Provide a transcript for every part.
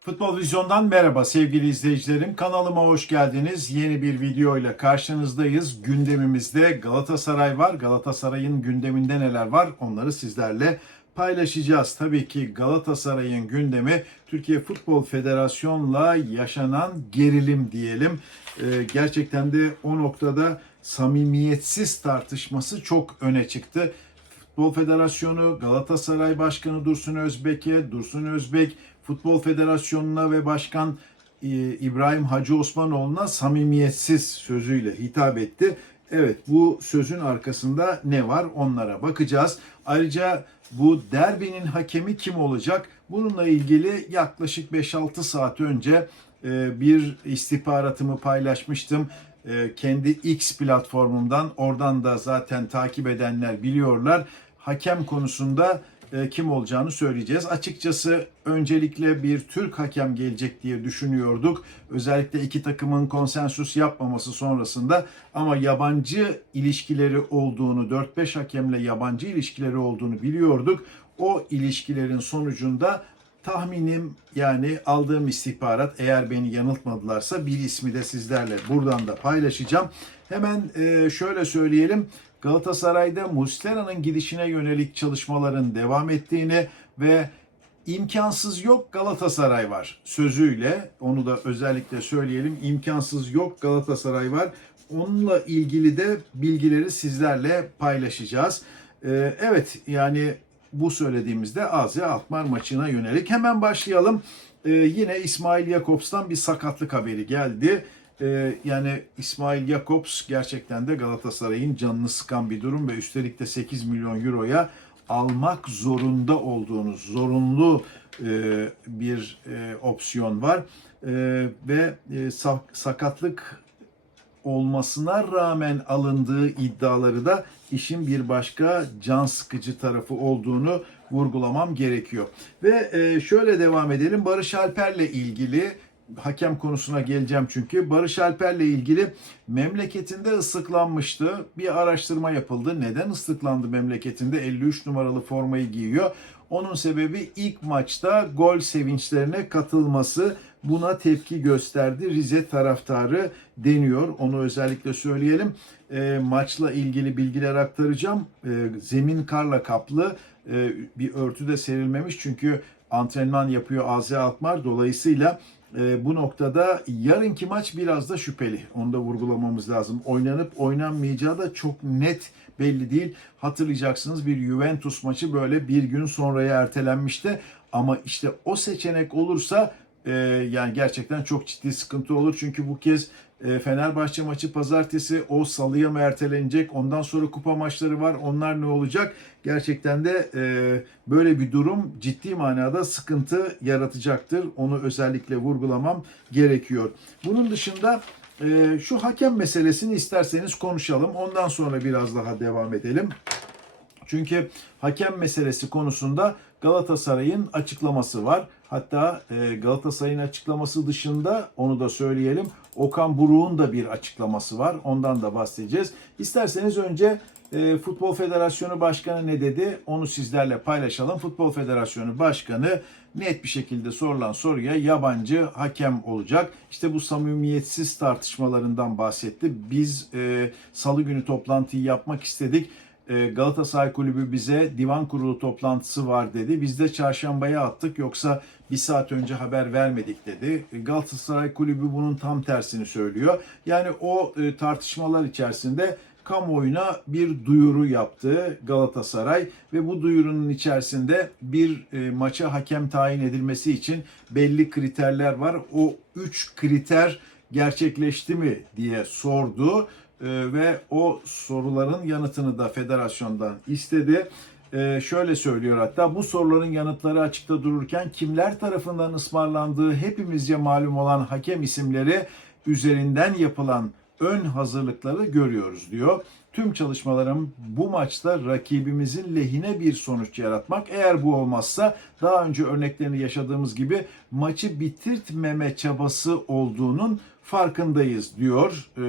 futbol Vizyon'dan merhaba sevgili izleyicilerim. Kanalıma hoş geldiniz. Yeni bir video ile karşınızdayız. Gündemimizde Galatasaray var. Galatasaray'ın gündeminde neler var onları sizlerle paylaşacağız. Tabii ki Galatasaray'ın gündemi Türkiye Futbol Federasyonu'la yaşanan gerilim diyelim. Ee, gerçekten de o noktada samimiyetsiz tartışması çok öne çıktı. Futbol Federasyonu, Galatasaray Başkanı Dursun Özbek'e, Dursun Özbek Futbol Federasyonu'na ve Başkan e, İbrahim Hacı Osmanoğlu'na samimiyetsiz sözüyle hitap etti. Evet bu sözün arkasında ne var onlara bakacağız. Ayrıca bu derbinin hakemi kim olacak? Bununla ilgili yaklaşık 5-6 saat önce e, bir istihbaratımı paylaşmıştım e, kendi X platformumdan. Oradan da zaten takip edenler biliyorlar. Hakem konusunda e, kim olacağını söyleyeceğiz. Açıkçası öncelikle bir Türk hakem gelecek diye düşünüyorduk. Özellikle iki takımın konsensus yapmaması sonrasında ama yabancı ilişkileri olduğunu, 4-5 hakemle yabancı ilişkileri olduğunu biliyorduk. O ilişkilerin sonucunda tahminim yani aldığım istihbarat eğer beni yanıltmadılarsa bir ismi de sizlerle buradan da paylaşacağım. Hemen e, şöyle söyleyelim. Galatasaray'da Muslera'nın gidişine yönelik çalışmaların devam ettiğini ve imkansız yok Galatasaray var sözüyle onu da özellikle söyleyelim. İmkansız yok Galatasaray var. Onunla ilgili de bilgileri sizlerle paylaşacağız. Ee, evet yani bu söylediğimizde Azya Alkmaar maçına yönelik. Hemen başlayalım. Ee, yine İsmail Jakobs'tan bir sakatlık haberi geldi. Ee, yani İsmail Jakobs gerçekten de Galatasaray'ın canını sıkan bir durum ve üstelik de 8 milyon euroya almak zorunda olduğunuz zorunlu e, bir e, opsiyon var E, ve sa- sakatlık olmasına rağmen alındığı iddiaları da işin bir başka can sıkıcı tarafı olduğunu vurgulamam gerekiyor. Ve şöyle devam edelim. Barış Alper'le ilgili hakem konusuna geleceğim çünkü. Barış Alper'le ilgili memleketinde ıslıklanmıştı. Bir araştırma yapıldı. Neden ıslıklandı memleketinde? 53 numaralı formayı giyiyor. Onun sebebi ilk maçta gol sevinçlerine katılması buna tepki gösterdi. Rize taraftarı deniyor. Onu özellikle söyleyelim. E, maçla ilgili bilgiler aktaracağım. E, zemin karla kaplı e, bir örtü de serilmemiş çünkü antrenman yapıyor AZ Alkmaar. Dolayısıyla e, bu noktada yarınki maç biraz da şüpheli. Onu da vurgulamamız lazım. Oynanıp oynanmayacağı da çok net belli değil. Hatırlayacaksınız bir Juventus maçı böyle bir gün sonraya ertelenmişti. Ama işte o seçenek olursa e, yani gerçekten çok ciddi sıkıntı olur. Çünkü bu kez Fenerbahçe maçı pazartesi o salıya mı ertelenecek? Ondan sonra kupa maçları var. Onlar ne olacak? Gerçekten de e, böyle bir durum ciddi manada sıkıntı yaratacaktır. Onu özellikle vurgulamam gerekiyor. Bunun dışında e, şu hakem meselesini isterseniz konuşalım. Ondan sonra biraz daha devam edelim. Çünkü hakem meselesi konusunda Galatasaray'ın açıklaması var. Hatta e, Galatasaray'ın açıklaması dışında onu da söyleyelim. Okan Buruk'un da bir açıklaması var. Ondan da bahsedeceğiz. İsterseniz önce e, Futbol Federasyonu Başkanı ne dedi? Onu sizlerle paylaşalım. Futbol Federasyonu Başkanı net bir şekilde sorulan soruya yabancı hakem olacak. İşte bu samimiyetsiz tartışmalarından bahsetti. Biz e, salı günü toplantıyı yapmak istedik. E, Galatasaray Kulübü bize divan kurulu toplantısı var dedi. Biz de çarşambaya attık yoksa bir saat önce haber vermedik dedi. E, Galatasaray Kulübü bunun tam tersini söylüyor. Yani o e, tartışmalar içerisinde kamuoyuna bir duyuru yaptı Galatasaray ve bu duyurunun içerisinde bir maça hakem tayin edilmesi için belli kriterler var. O üç kriter gerçekleşti mi diye sordu ve o soruların yanıtını da federasyondan istedi. E, şöyle söylüyor hatta bu soruların yanıtları açıkta dururken kimler tarafından ısmarlandığı hepimizce malum olan hakem isimleri üzerinden yapılan ön hazırlıkları görüyoruz diyor. Tüm çalışmalarım bu maçta rakibimizin lehine bir sonuç yaratmak. Eğer bu olmazsa daha önce örneklerini yaşadığımız gibi maçı bitirtmeme çabası olduğunun farkındayız diyor Ee,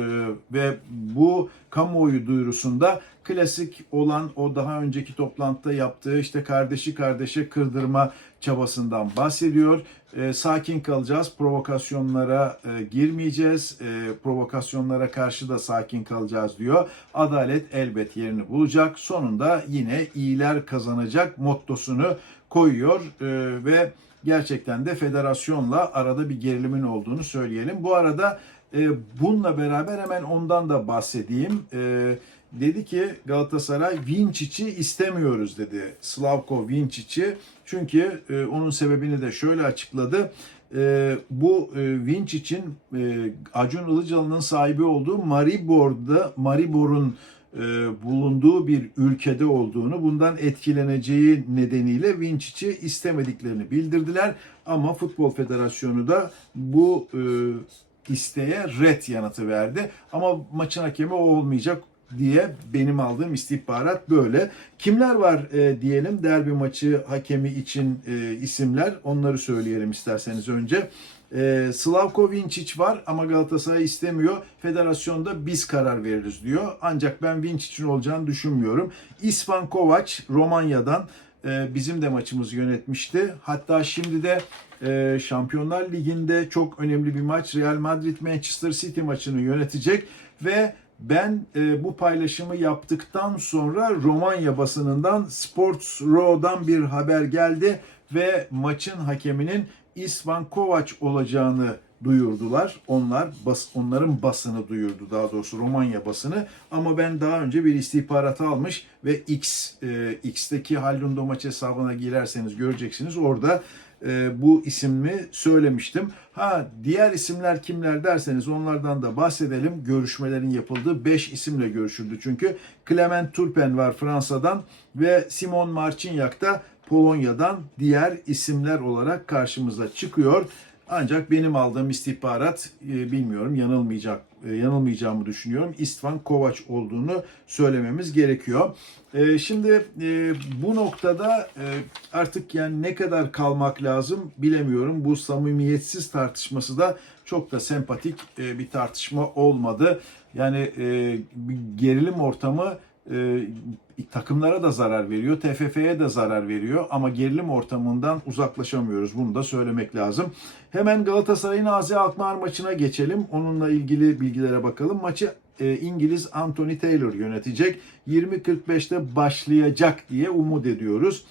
ve bu kamuoyu duyurusunda klasik olan o daha önceki toplantıda yaptığı işte kardeşi kardeşe kırdırma çabasından bahsediyor. Ee, sakin kalacağız, provokasyonlara e, girmeyeceğiz, e, provokasyonlara karşı da sakin kalacağız diyor. Adalet elbet yerini bulacak. Sonunda yine iyiler kazanacak mottosunu koyuyor ve gerçekten de federasyonla arada bir gerilimin olduğunu söyleyelim. Bu arada e, bununla beraber hemen ondan da bahsedeyim. E, dedi ki Galatasaray Vinçic'i istemiyoruz dedi. Slavko Vinçic'i. Çünkü e, onun sebebini de şöyle açıkladı. E, bu e, Vinçic'in e, Acun Ilıcalı'nın sahibi olduğu Maribor'da Maribor'un bulunduğu bir ülkede olduğunu, bundan etkileneceği nedeniyle Vinçic'i istemediklerini bildirdiler. Ama Futbol Federasyonu da bu e, isteğe red yanıtı verdi. Ama maçın hakemi o olmayacak diye benim aldığım istihbarat böyle. Kimler var e, diyelim derbi maçı hakemi için e, isimler onları söyleyelim isterseniz önce. E, Slavko Vinčić var ama Galatasaray istemiyor. Federasyonda biz karar veririz diyor. Ancak ben Vinčić'in olacağını düşünmüyorum. İsvan Kovac Romanya'dan e, bizim de maçımızı yönetmişti. Hatta şimdi de e, Şampiyonlar Ligi'nde çok önemli bir maç Real Madrid Manchester City maçını yönetecek ve ben e, bu paylaşımı yaptıktan sonra Romanya basınından Sports Row'dan bir haber geldi ve maçın hakeminin İsvan Kovac olacağını duyurdular. Onlar bas, onların basını duyurdu daha doğrusu Romanya basını ama ben daha önce bir istihbarat almış ve X e, X'teki Hallundo maç hesabına girerseniz göreceksiniz. Orada e, bu ismi söylemiştim. Ha diğer isimler kimler derseniz onlardan da bahsedelim. Görüşmelerin yapıldığı 5 isimle görüşüldü çünkü. Clement Turpin var Fransa'dan ve Simon Marciniak da Polonya'dan diğer isimler olarak karşımıza çıkıyor. Ancak benim aldığım istihbarat e, bilmiyorum yanılmayacak e, yanılmayacağımı düşünüyorum. İstvan Kovac olduğunu söylememiz gerekiyor. E, şimdi bu noktada artık yani ne kadar kalmak lazım bilemiyorum. Bu samimiyetsiz tartışması da çok da sempatik bir tartışma olmadı. Yani bir gerilim ortamı e, takımlara da zarar veriyor, TFF'ye de zarar veriyor ama gerilim ortamından uzaklaşamıyoruz. Bunu da söylemek lazım. Hemen Galatasaray'ın AZ Alkmaar maçına geçelim. Onunla ilgili bilgilere bakalım. Maçı e, İngiliz Anthony Taylor yönetecek. 20.45'te başlayacak diye umut ediyoruz.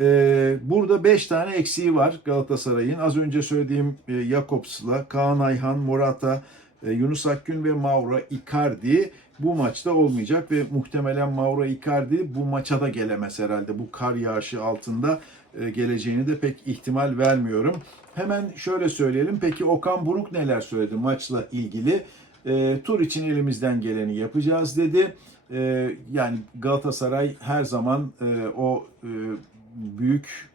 E, burada 5 tane eksiği var Galatasaray'ın. Az önce söylediğim e, Jakobs'la, Kaan Ayhan, Morata, e, Yunus Akgün ve Mauro Icardi bu maçta olmayacak ve muhtemelen Mauro Icardi bu maça da gelemez herhalde. Bu kar yağışı altında e, geleceğini de pek ihtimal vermiyorum. Hemen şöyle söyleyelim. Peki Okan Buruk neler söyledi maçla ilgili? E, tur için elimizden geleni yapacağız dedi. E, yani Galatasaray her zaman e, o e, büyük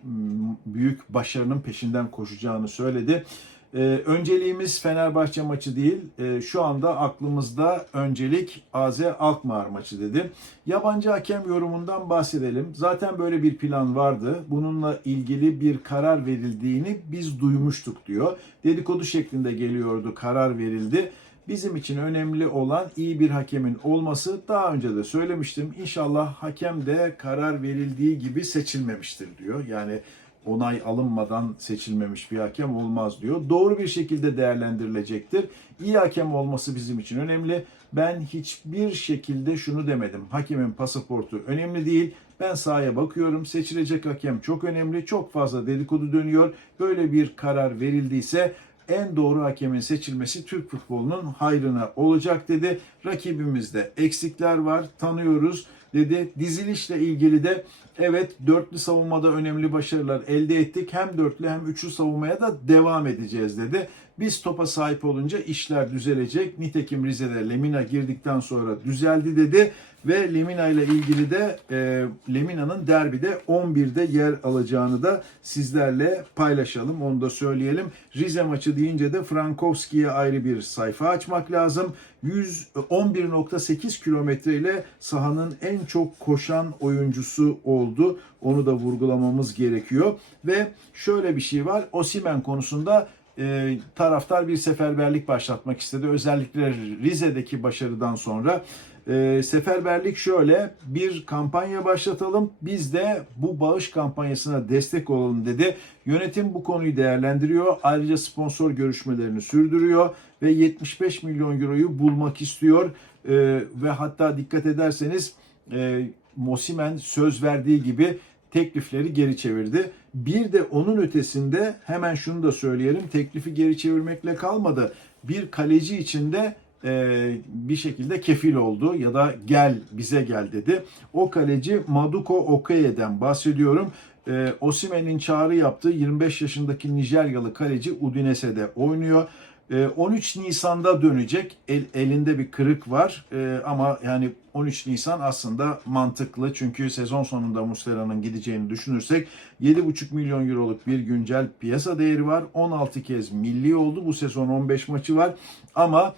büyük başarının peşinden koşacağını söyledi. Ee, önceliğimiz Fenerbahçe maçı değil. Ee, şu anda aklımızda öncelik AZ Alkmaar maçı dedi. Yabancı hakem yorumundan bahsedelim. Zaten böyle bir plan vardı. Bununla ilgili bir karar verildiğini biz duymuştuk diyor. Dedikodu şeklinde geliyordu, karar verildi. Bizim için önemli olan iyi bir hakemin olması. Daha önce de söylemiştim. İnşallah hakem de karar verildiği gibi seçilmemiştir diyor. Yani onay alınmadan seçilmemiş bir hakem olmaz diyor. Doğru bir şekilde değerlendirilecektir. İyi hakem olması bizim için önemli. Ben hiçbir şekilde şunu demedim. Hakemin pasaportu önemli değil. Ben sahaya bakıyorum. Seçilecek hakem çok önemli. Çok fazla dedikodu dönüyor. Böyle bir karar verildiyse en doğru hakemin seçilmesi Türk futbolunun hayrına olacak dedi. Rakibimizde eksikler var, tanıyoruz dedi. Dizilişle ilgili de evet dörtlü savunmada önemli başarılar elde ettik. Hem dörtlü hem üçlü savunmaya da devam edeceğiz dedi. Biz topa sahip olunca işler düzelecek. Nitekim Rize'de Lemina girdikten sonra düzeldi dedi ve Lemina ile ilgili de e, Lemina'nın derbide 11'de yer alacağını da sizlerle paylaşalım. Onu da söyleyelim. Rize maçı deyince de Frankowski'ye ayrı bir sayfa açmak lazım. 111.8 kilometre ile sahanın en çok koşan oyuncusu oldu. Onu da vurgulamamız gerekiyor. Ve şöyle bir şey var. Osimen konusunda e, taraftar bir seferberlik başlatmak istedi. Özellikle Rize'deki başarıdan sonra e, seferberlik şöyle bir kampanya başlatalım. Biz de bu bağış kampanyasına destek olalım dedi. Yönetim bu konuyu değerlendiriyor. Ayrıca sponsor görüşmelerini sürdürüyor ve 75 milyon euroyu bulmak istiyor. E, ve hatta dikkat ederseniz e, Mosimen söz verdiği gibi teklifleri geri çevirdi. Bir de onun ötesinde hemen şunu da söyleyelim. Teklifi geri çevirmekle kalmadı. Bir kaleci için de e, bir şekilde kefil oldu ya da gel bize gel dedi. O kaleci Maduko Okoye'den bahsediyorum. E, Osimen'in çağrı yaptığı 25 yaşındaki Nijeryalı kaleci Udinese'de oynuyor. E, 13 Nisan'da dönecek. El, elinde bir kırık var. E, ama yani 13 Nisan aslında mantıklı. Çünkü sezon sonunda Muslera'nın gideceğini düşünürsek 7,5 milyon euroluk bir güncel piyasa değeri var. 16 kez milli oldu. Bu sezon 15 maçı var. Ama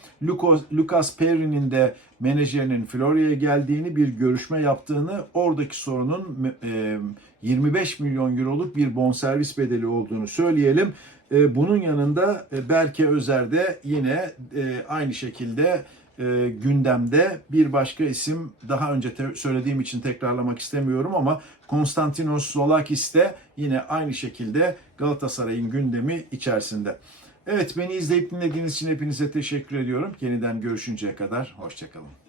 Lucas, Perry'nin de menajerinin Florya'ya geldiğini, bir görüşme yaptığını, oradaki sorunun e, 25 milyon euroluk bir bonservis bedeli olduğunu söyleyelim. E, Bunun yanında e, Berke Özer de yine e, aynı şekilde gündemde bir başka isim daha önce söylediğim için tekrarlamak istemiyorum ama Konstantinos Zolakis de yine aynı şekilde Galatasaray'ın gündemi içerisinde. Evet beni izleyip dinlediğiniz için hepinize teşekkür ediyorum. Yeniden görüşünceye kadar hoşçakalın.